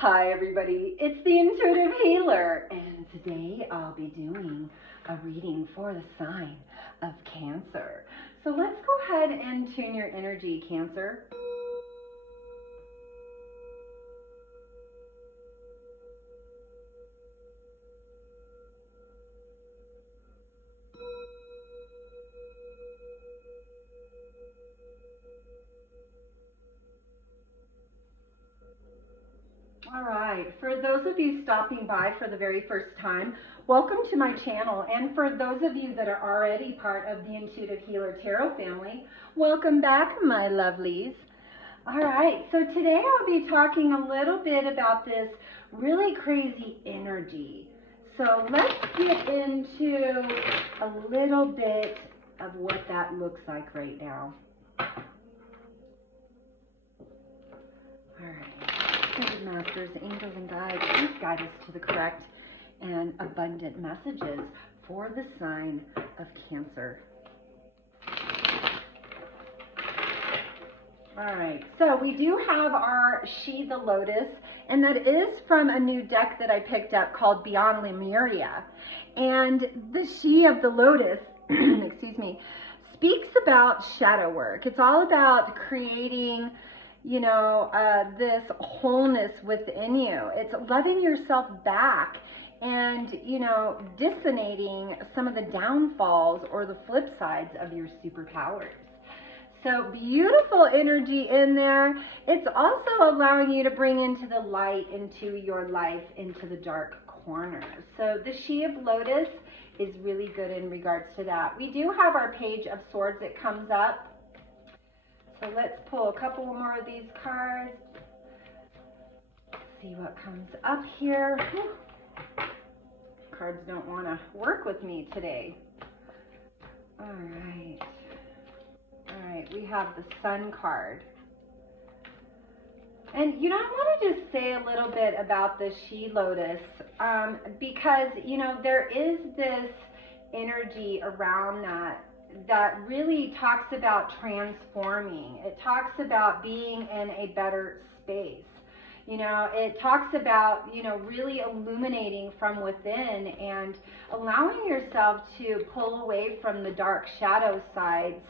Hi everybody, it's the Intuitive Healer, and today I'll be doing a reading for the sign of Cancer. So let's go ahead and tune your energy, Cancer. All right, for those of you stopping by for the very first time, welcome to my channel. And for those of you that are already part of the Intuitive Healer Tarot family, welcome back, my lovelies. All right, so today I'll be talking a little bit about this really crazy energy. So let's get into a little bit of what that looks like right now. All right. Masters, angels, and guides, please guide us to the correct and abundant messages for the sign of Cancer. All right, so we do have our H.E.L.D. the Lotus, and that is from a new deck that I picked up called Beyond Lemuria. And the H.E.L.D. of the Lotus, excuse me, speaks about shadow work. It's all about creating, you know, this wholeness within you. It's loving yourself back and, you know, dissonating some of the downfalls or the flip sides of your superpowers. So beautiful energy in there. It's also allowing you to bring into the light into your life, into the dark corners. So the H.E.L.D. of Lotus is really good in regards to that. We do have our Page of Swords that comes up. So let's pull a couple more of these cards. See what comes up here. Whew. Cards don't want to work with me today. All right. All right, we have the Sun card. And, you know, I want to just say a little bit about the H.E.L.D. Lotus because, you know, there is this energy around that really talks about transforming. It talks about being in a better space. You know, it talks about, you know, really illuminating from within and allowing yourself to pull away from the dark shadow sides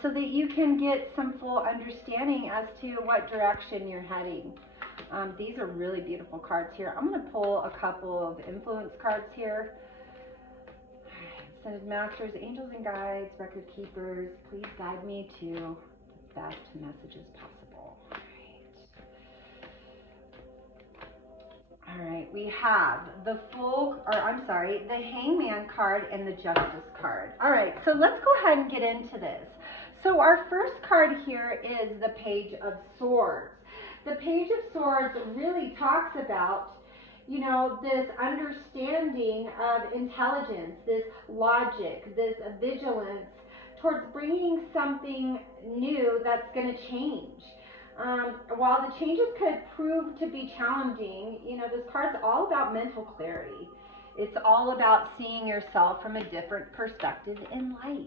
so that you can get some full understanding as to what direction you're heading. These are really beautiful cards here. I'm going to pull a couple of influence cards here. Ascended Masters, angels and guides, record keepers, please guide me to the best messages possible. All right, we have the Hangman card and the Justice card. All right, so let's go ahead and get into this. So our first card here is the Page of Swords. The Page of Swords really talks about, you know, this understanding of intelligence, this logic, this vigilance towards bringing something new that's going to change. While the changes could prove to be challenging, you know, this card's all about mental clarity. It's all about seeing yourself from a different perspective in life.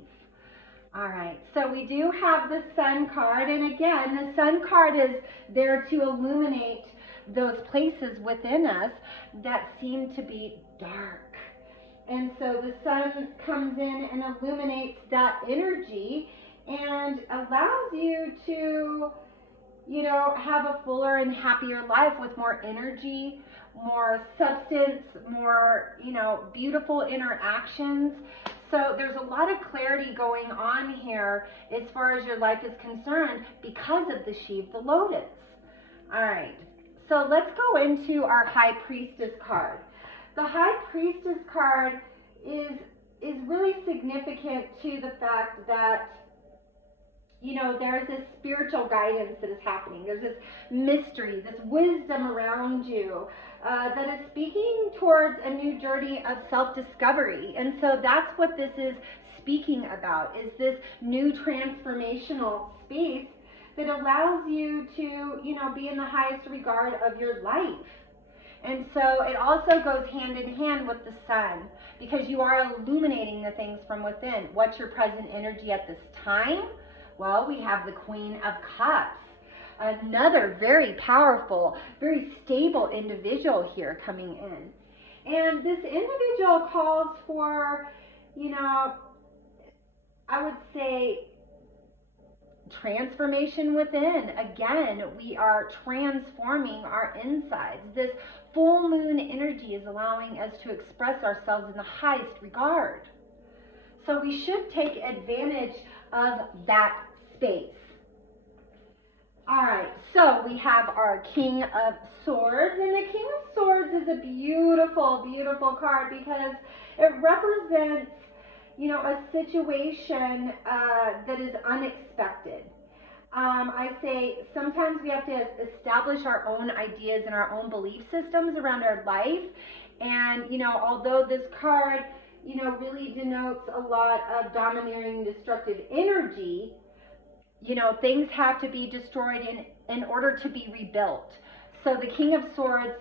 All right, so we do have the Sun card, and again, the Sun card is there to illuminate those places within us that seem to be dark. And so the Sun comes in and illuminates that energy and allows you to, you know, have a fuller and happier life with more energy, more substance, more, you know, beautiful interactions. So there's a lot of clarity going on here as far as your life is concerned because of the H.E.L.D. the Lotus. All right, so let's go into our High Priestess card. The High Priestess card is really significant to the fact that, you know, there's this spiritual guidance that is happening. There's this mystery, this wisdom around you that is speaking towards a new journey of self-discovery. And so that's what this is speaking about, is this new transformational space that allows you to, you know, be in the highest regard of your life. And so it also goes hand in hand with the Sun because you are illuminating the things from within. What's your present energy at this time? Well, we have the Queen of Cups. another very powerful, very stable individual here coming in. And this individual calls for, you know, I would say transformation within. Again, we are transforming our insides. This full moon energy is allowing us to express ourselves in the highest regard. So we should take advantage of that space. All right, so we have our King of Swords, and the King of Swords is a beautiful, beautiful card because it represents, you know, a situation that is unexpected. I say sometimes we have to establish our own ideas and our own belief systems around our life. And, you know, although this card, you know, really denotes a lot of domineering, destructive energy, you know, things have to be destroyed in order to be rebuilt. So the King of Swords,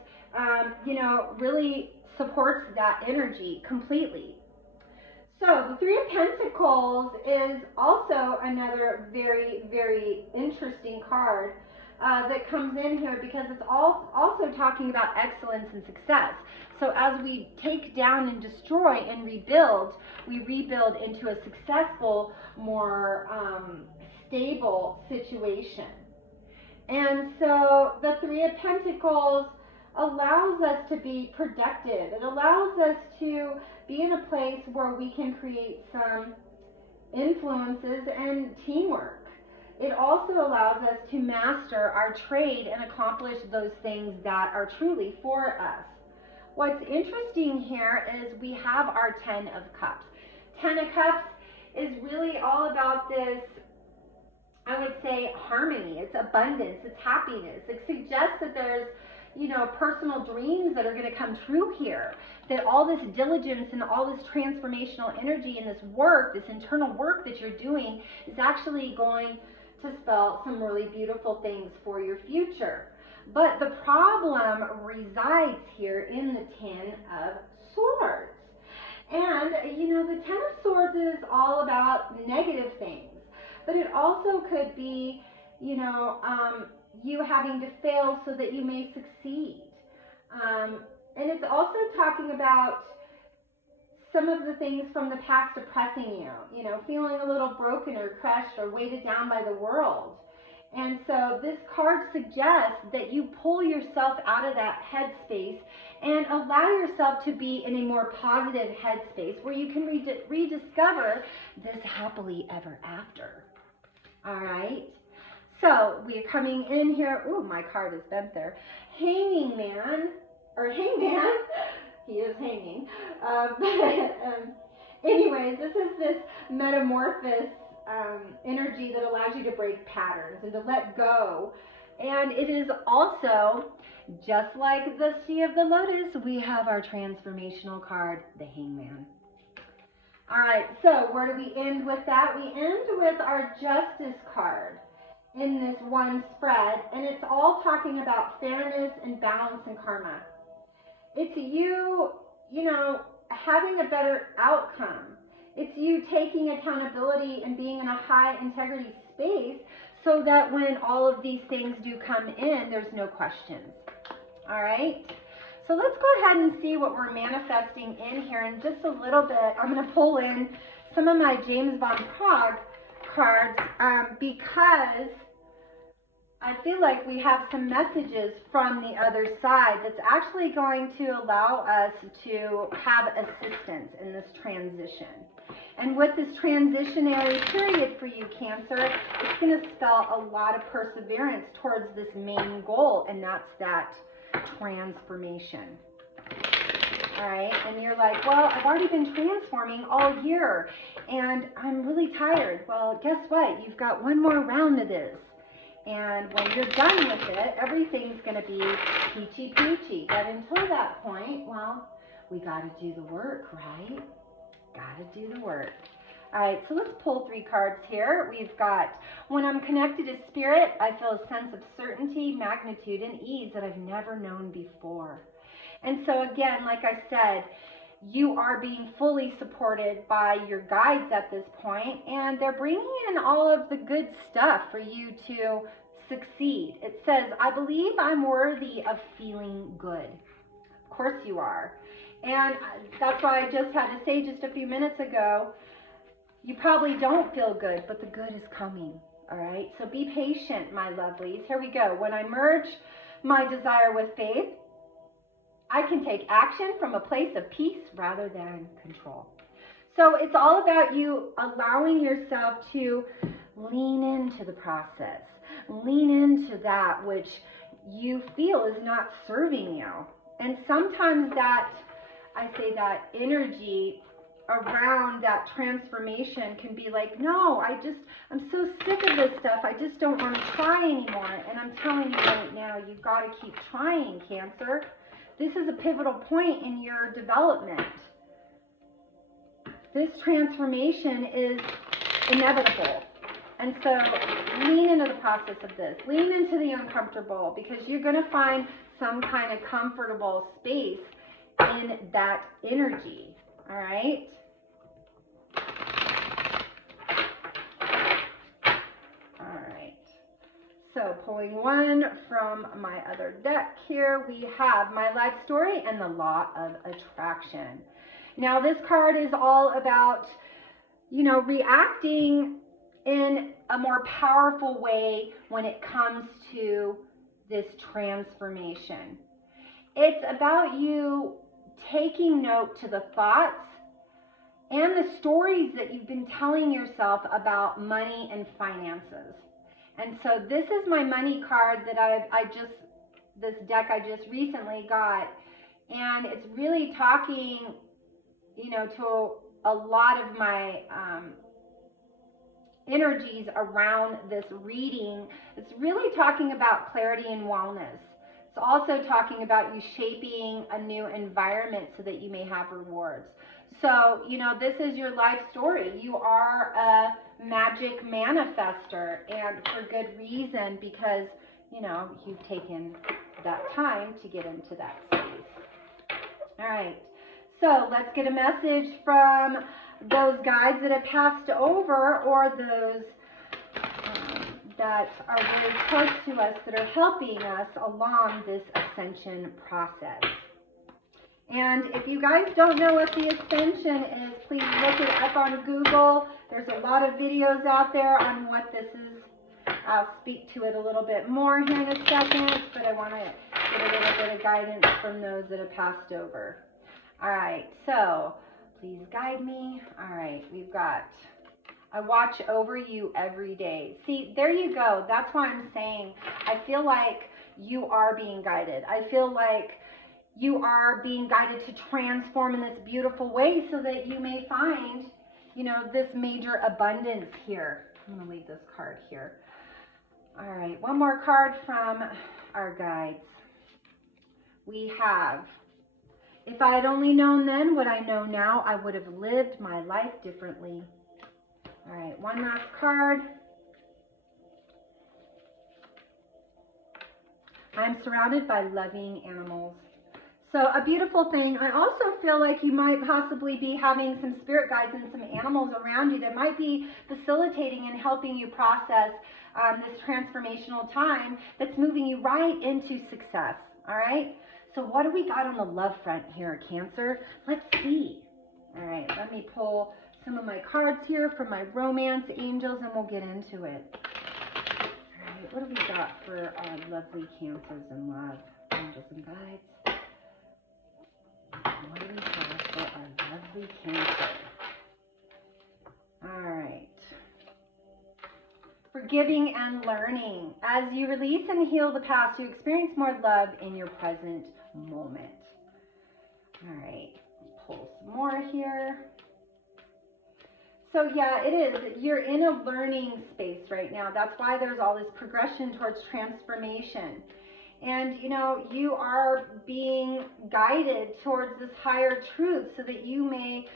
you know, really supports that energy completely. So the Three of Pentacles is also another very, very interesting card that comes in here because it's also talking about excellence and success. So as we take down and destroy and rebuild, we rebuild into a successful, more stable situation. And so the Three of Pentacles allows us to be productive. It allows us to be in a place where we can create some influences and teamwork. It also allows us to master our trade and accomplish those things that are truly for us. What's interesting here is we have our Ten of Cups. Ten of Cups is really all about this, I would say, harmony. It's abundance, it's happiness. It suggests that there's, you know, personal dreams that are going to come true here. That all this diligence and all this transformational energy and this work, this internal work that you're doing is actually going to spell some really beautiful things for your future. But the problem resides here in the Ten of Swords. And, you know, the Ten of Swords is all about negative things. But it also could be, you know, you having to fail so that you may succeed. And it's also talking about some of the things from the past oppressing you know, feeling a little broken or crushed or weighted down by the world. And so this card suggests that you pull yourself out of that headspace and allow yourself to be in a more positive headspace where you can rediscover this happily ever after. All right. So we're coming in here. Ooh, my card is bent there. Hanging Man, or Hangman. He is hanging. Anyways, this is this metamorphosis energy that allows you to break patterns and to let go. And it is also, just like the Sea of the Lotus, we have our transformational card, the Hangman. All right, so where do we end with that? We end with our Justice card in this one spread, and it's all talking about fairness and balance and karma. It's you, you know, having a better outcome. It's you taking accountability and being in a high integrity space so that when all of these things do come in, there's no questions. All right? So let's go ahead and see what we're manifesting in here in just a little bit. I'm going to pull in some of my James Van Praagh cards because I feel like we have some messages from the other side that's actually going to allow us to have assistance in this transition. And with this transitionary period for you, Cancer, it's going to spell a lot of perseverance towards this main goal, and that's that transformation. All right, and you're like, well, I've already been transforming all year, and I'm really tired. Well, guess what? You've got one more round of this. And when you're done with it, everything's going to be peachy peachy. But until that point, well, we got to do the work, right? Got to do the work. All right, so let's pull 3 cards here. We've got, when I'm connected to spirit, I feel a sense of certainty, magnitude, and ease that I've never known before. And so again, like I said, you are being fully supported by your guides at this point, and they're bringing in all of the good stuff for you to succeed. It says, I believe I'm worthy of feeling good. Of course you are. And that's why I just had to say just a few minutes ago, you probably don't feel good, but the good is coming. All right, so be patient, my lovelies. Here we go. When I merge my desire with faith, I can take action from a place of peace rather than control. So it's all about you allowing yourself to lean into the process, lean into that which you feel is not serving you. And sometimes that, I say that energy around that transformation can be like, no, I'm so sick of this stuff. I just don't want to try anymore. And I'm telling you right now, you've got to keep trying, Cancer. This is a pivotal point in your development. This transformation is inevitable. And so lean into the process of this. Lean into the uncomfortable, because you're going to find some kind of comfortable space in that energy. All right? So pulling one from my other deck here, we have my life story and the law of attraction. Now this card is all about, reacting in a more powerful way when it comes to this transformation. It's about you taking note to the thoughts and the stories that you've been telling yourself about money and finances. And so this is my money card that this deck I just recently got. And it's really talking, to a lot of my energies around this reading. It's really talking about clarity and wellness. It's also talking about you shaping a new environment so that you may have rewards. So, this is your life story. You are a magic manifester, and for good reason, because, you've taken that time to get into that space. All right. So let's get a message from those guides that have passed over, or those that are very close to us, that are helping us along this ascension process. And if you guys don't know what the ascension is, please look it up on Google. There's a lot of videos out there on what this is. I'll speak to it a little bit more here in a second, but I want to get a little bit of guidance from those that have passed over. All right, so please guide me. All right, we've got, I watch over you every day. See, there you go. That's why I'm saying I feel like you are being guided. I feel like you are being guided to transform in this beautiful way so that you may find, this major abundance here. I'm going to leave this card here. All right, one more card from our guides. We have, if I had only known then what I know now, I would have lived my life differently. All right, one last card. I'm surrounded by loving animals. So a beautiful thing. I also feel like you might possibly be having some spirit guides and some animals around you that might be facilitating and helping you process this transformational time that's moving you right into success. All right. So what do we got on the love front here, Cancer? Let's see. All right. Let me pull some of my cards here from my romance angels, and we'll get into it. All right. What do we got for our lovely Cancers in love? Angels and guides. What do we have for our lovely Cancer? All right. Forgiving and learning. As you release and heal the past, you experience more love in your present moment. All right. Pull some more here. So yeah, it is. You're in a learning space right now. That's why there's all this progression towards transformation. And, you are being guided towards this higher truth so that you may,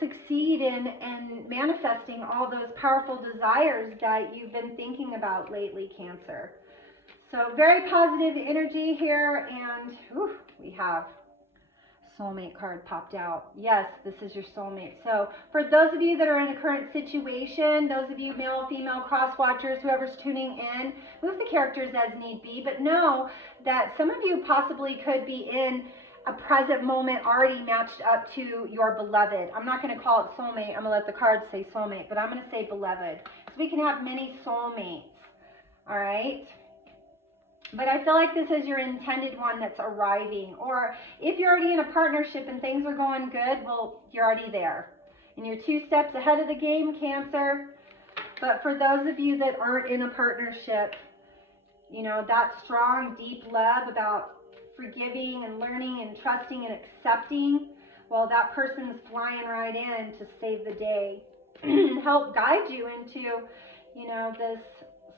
succeed in manifesting all those powerful desires that you've been thinking about lately, Cancer. So very positive energy here. And we have soulmate card popped out. Yes, this is your soulmate. So for those of you that are in a current situation, those of you male, female, cross watchers, whoever's tuning in, move the characters as need be, but know that some of you possibly could be in a present moment already matched up to your beloved. I'm not going to call it soulmate. I'm going to let the cards say soulmate, but I'm going to say beloved. So we can have many soulmates. All right? But I feel like this is your intended one that's arriving. Or if you're already in a partnership and things are going good, well, you're already there. And you're 2 steps ahead of the game, Cancer. But for those of you that aren't in a partnership, you know, that strong, deep love about forgiving and learning and trusting and accepting, well, that person's flying right in to save the day. Help guide you into, you know, this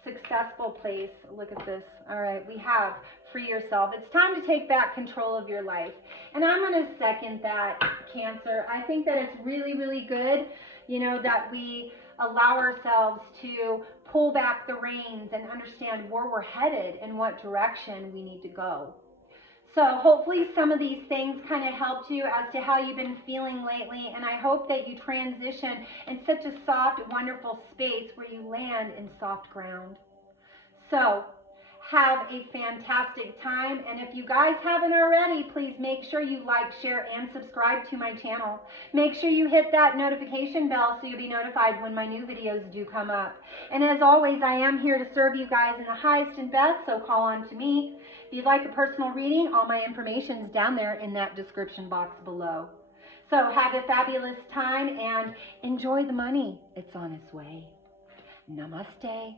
successful place. Look at this. All right, we have free yourself. It's time to take back control of your life. And I'm going to second that, Cancer. I think that it's really, really good, you know, that we allow ourselves to pull back the reins and understand where we're headed and what direction we need to go. So hopefully some of these things kind of helped you as to how you've been feeling lately, and I hope that you transition in such a soft, wonderful space where you land in soft ground. So have a fantastic time, and if you guys haven't already, please make sure you like, share, and subscribe to my channel. Make sure you hit that notification bell so you'll be notified when my new videos do come up. And as always, I am here to serve you guys in the highest and best, so call on to me. If you'd like a personal reading, all my information is down there in that description box below. So have a fabulous time and enjoy the money. It's on its way. Namaste.